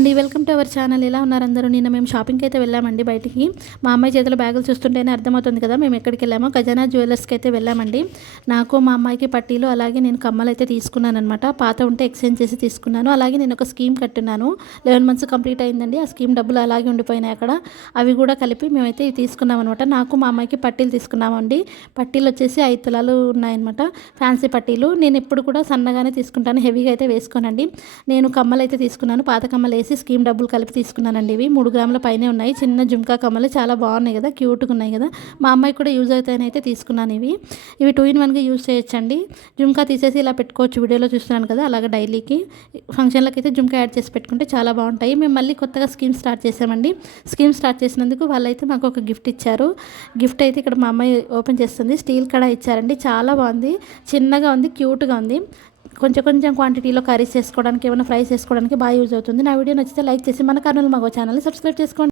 అండి welcome to our channel. ఎలా ఉన్నారు అందరూ? నిన్న మేము షాపింగ్కి అయితే వెళ్ళామండి బయటికి. మా అమ్మాయి చేతిలో బ్యాగులు చూస్తుంటేనే అర్థమవుతుంది కదా మేము ఎక్కడికి వెళ్ళామో. ఖజానా జ్యువెలర్స్కి అయితే వెళ్ళామండి. నాకు మా అమ్మాయికి పట్టీలు అలాగే నేను కమ్మలు అయితే తీసుకున్నాను అనమాట. పాత ఉంటే ఎక్స్చేంజ్ చేసి తీసుకున్నాను. అలాగే నేను ఒక స్కీమ్ కట్టున్నాను. 11 months కంప్లీట్ అయిందండి. ఆ స్కీమ్ డబ్బులు అలాగే ఉండిపోయినాయి అక్కడ. అవి కూడా కలిపి మేమైతే ఇవి తీసుకున్నాం అనమాట. నాకు మా అమ్మాయికి పట్టీలు తీసుకున్నామండి. పట్టీలు వచ్చేసి 5 తులాలు ఉన్నాయన్నమాట. ఫ్యాన్సీ పట్టీలు. నేను ఎప్పుడు కూడా సన్నగానే తీసుకుంటాను, హెవీగా అయితే వేసుకోనండి. నేను కమ్మలు అయితే తీసుకున్నాను. పాత కమ్మలు వేసి స్కీమ్ డబ్బులు కలిపి తీసుకున్నానండి. ఇవి 3 గ్రాముల పైనే ఉన్నాయి. చిన్న జుంకా కమ్మలు చాలా బాగున్నాయి కదా, క్యూట్గా ఉన్నాయి కదా. మా అమ్మాయికి కూడా యూజ్ అవుతాయని అయితే తీసుకున్నాను. ఇవి 2 in 1గా యూజ్ చేయొచ్చండి. జుంకా తీసేసి ఇలా పెట్టుకోవచ్చు. వీడియోలో చూస్తున్నాను కదా, అలాగే డైలీకి ఫంక్షన్లకి అయితే జుంకా యాడ్ చేసి పెట్టుకుంటే చాలా బాగుంటాయి. మేము మళ్ళీ కొత్తగా స్కీమ్ స్టార్ట్ చేసామండి. స్కీమ్ స్టార్ట్ చేసినందుకు వాళ్ళైతే మాకు ఒక గిఫ్ట్ ఇచ్చారు. గిఫ్ట్ అయితే ఇక్కడ మా అమ్మాయి ఓపెన్ చేస్తుంది. స్టీల్ కడాయి ఇచ్చారండి. చాలా బాగుంది, చిన్నగా ఉంది, క్యూట్గా ఉంది. కొంచెం కొంచెం క్వాంటిటీలో కర్రీస్ చేసుకోవడానికి, ఏమైనా ఫ్రైస్ చేసుకోవడానికి బాగా యూజ్ అవుతుంది. నా వీడియో నచ్చితే లైక్ చేసి మన కర్నూలు మగో ఛానల్ని సబ్స్క్రైబ్ చేసుకోండి.